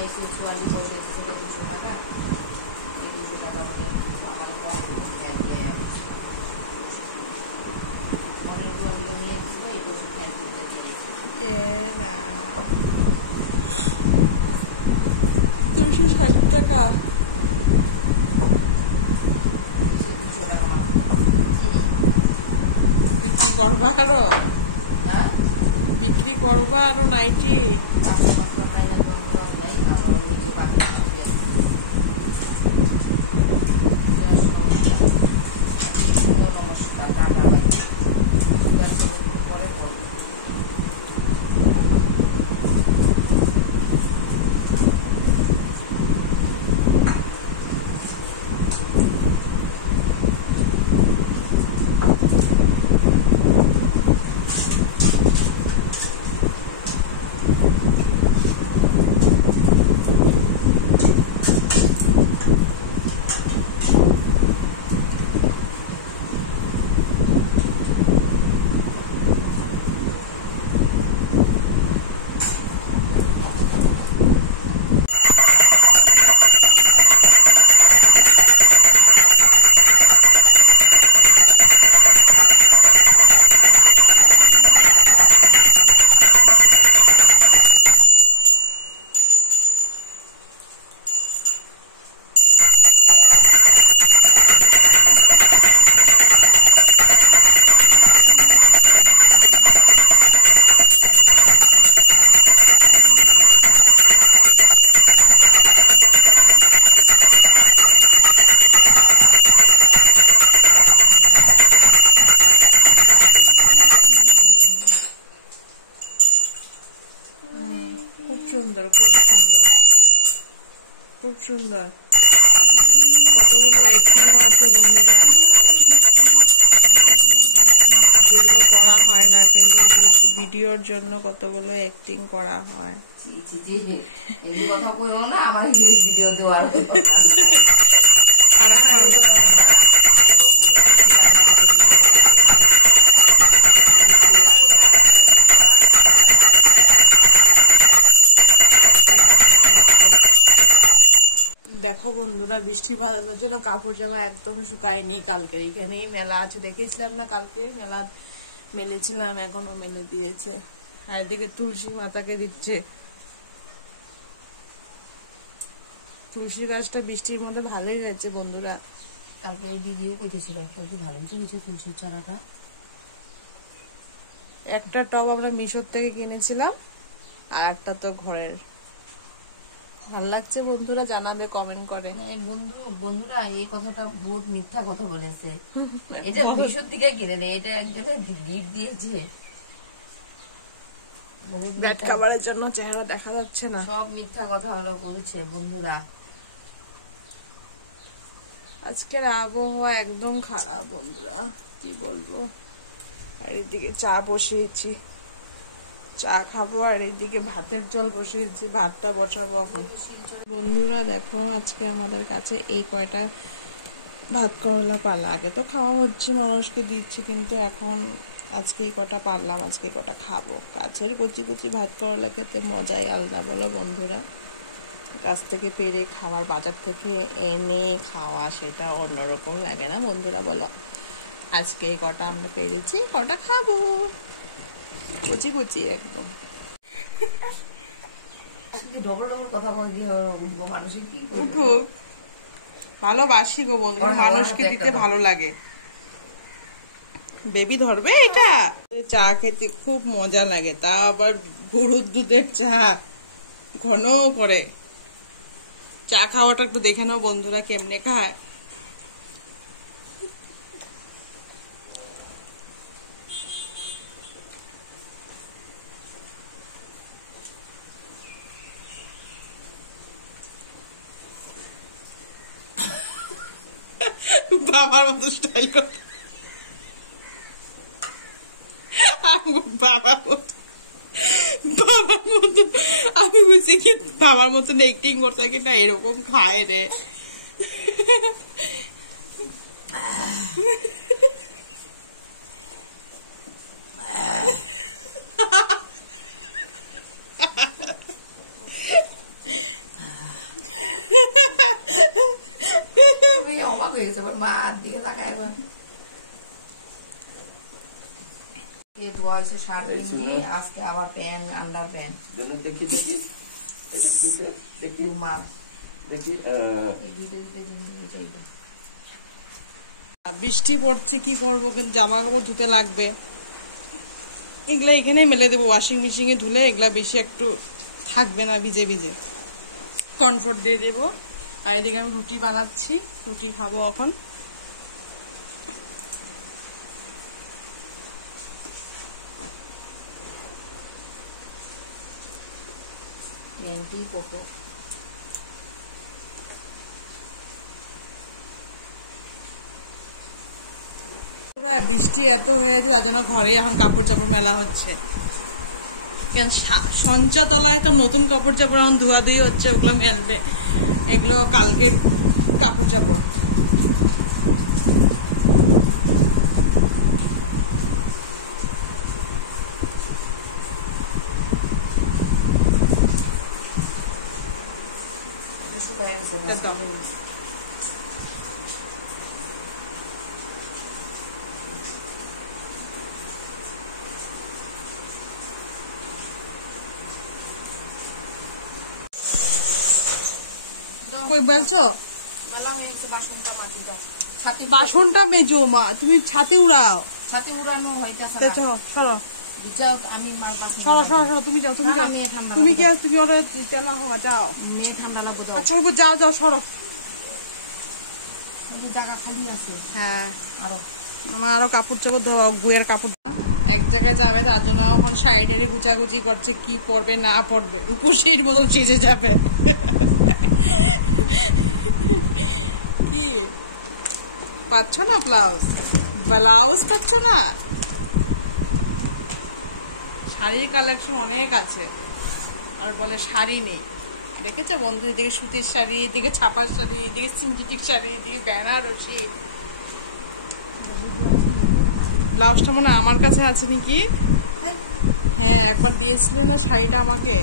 আইসি 44 করে দিয়েছে 200 টাকা। এই 200 টাকা আমার কম দিয়ে দিয়ে মনের গুলো নিয়ে ছিল এই 200 টাকা দিয়ে দিয়েছে। 260 টাকা। করবা আরো? হ্যাঁ বিক্রি করবা আরো নাইটি? খুব সুন্দর। যেগুলো করা হয় না কিন্তু ভিডিওর জন্য কতগুলো অ্যাক্টিং করা হয়। এই কথা কইও না, আমার ভিডিও দেওয়ার দেখো বন্ধুরা, বৃষ্টি বাঁধানোর জন্য কাপড় জামা একদম শুকায়নি। কালকে এখানেই মেলা আছে, দেখেছিলাম না কালকে মেলা মেলেছিলাম, এখনো মেলে দিয়েছে। আর এদিকে তুলসী মাতাকে দিচ্ছে। তুলসী গাছটা বৃষ্টির মধ্যে ভালোই হয়েছে বন্ধুরা। কালকে ভিডিও করেছিল, ভালো হয়েছে তুলসীর চারাটা। একটা টব আমরা মিশোর থেকে কিনেছিলাম, আর একটা তো ঘরের। ভাল লাগছে বন্ধুরা, জানাবে কমেন্ট করে। বন্ধুরা এই কথাটা বহুত মিথ্যা কথা বলেছে। এটা মিশোর থেকে কিনে নেই, এটা একজনের গিফট দিয়েছে। ব্যাট খাবারের জন্য চেহারা দেখা যাচ্ছে না, সব মিথ্যা কথা হলো বলছে বন্ধুরা। আজকের আবহাওয়া একদম খারাপ বন্ধুরা, কি বলবো। আর এদিকে চা বসিয়েছি, চা খাবো। আর এইদিকে ভাতের জল বসিয়েছি, ভাতটা বসাবো এখন। বন্ধুরা দেখো, আজকে আমাদের কাছে এই কয়টা ভাত করলা পালা। আগে তো খাওয়া হচ্ছে, মানুষকে দিচ্ছি, কিন্তু এখন আজকে এই কটা পারলাম, আজকে কটা খাবো। গাছের কচি কচি ভাত করলা খেতে মজাই আলাদা, বলো বন্ধুরা। গাছ থেকে পেরে খাওয়ার, বাজার থেকে এনে খাওয়া, সেটা অন্যরকম লাগে না বন্ধুরা, বলো। আজকে এই কটা আমরা পেরেছি, কটা খাবো, কচি কচি একদম। ডবল ডবল কথা বলে দিয়ে মানুষের কি ভালোবাসি গো বন্ধু, মানুষকে দিতে ভালো লাগে। বেবি ধরবে এটা। চা খেতে খুব মজা লাগে, তা আবার গরুর দুধের চা, ঘন করে। চা খাওয়াটা একটু দেখে নাও বন্ধুরা কেমনে খায়। বাবার মতো স্টাইল করে, বাবার মতো আমি বুঝছি কি বাবার মতন অ্যাক্টিং করতে কি না, এরকম খায় রে। মার দিকে তাকায় ধোয়া হয়েছে শার্ট কিনে আজকে আবার প্যান্ট আন্ডার প্যান্ট দেখি দেখি দেখি মা দেখি বৃষ্টি পড়ছে কি করবো, কিন্তু জামা কাপড় ধুতে লাগবে। এগুলা এখানেই মেলে দেবো ওয়াশিং মেশিনে ধুলে, এগুলা বেশি একটু থাকবে না ভিজে ভিজে, কমফোর্ট দিয়ে দেবো। আর এদিকে আমি রুটি বানাচ্ছি, রুটি খাবো এখন। বৃষ্টি এত হয়েছে তার জন্য ঘরে এখন কাপড় চাপড় মেলা হচ্ছে। সঞ্চতলায় তো নতুন কাপড় চাপড় এখন ধোয়া ধুই হচ্ছে, ওগুলো মেলবে। এগুলো কালকে কাপড় চাপড়। বলছো বাসনটা মেজো মা, তুমি ছাতে উড়াও। ছাতে উড়ানো হইতেছে সরো আমি সরো সরো সরো, তুমি যাও, তুমি মেয়ে ঠান্ডা তুমি কি তুমি ওরা তেলা হওয়া যাও, মেয়ে ঠান্ডা লাগবো যাও। আচ্ছা যাও যাও সরো, জায়গা খালি আছে। হ্যাঁ আরো আমার আরো কাপড় চাপড় ধোয়া, গুয়ের কাপড় এক জায়গায় যাবে, তার জন্য এখন সাইডের গুচাগুচি করছে, কি পরবে না পরবে, খুশির মতন চেঁচে যাবে। কি পাচ্ছ না ব্লাউজ, ব্লাউজ পাচ্ছ না? শাড়ির কালেকশন অনেক আছে, আর বলে শাড়ি নেই। দেখেছো বন্ধু, এদিকে সুতির শাড়ি, এদিকে ছাপার শাড়ি, এদিকে সিনথেটিক শাড়ি, এদিকে বেনারসি। ব্লাউজটা মনে হয় আমার কাছে আছে নাকি? হ্যাঁ একবার দিয়েছিলেন না শাড়িটা আমাকে।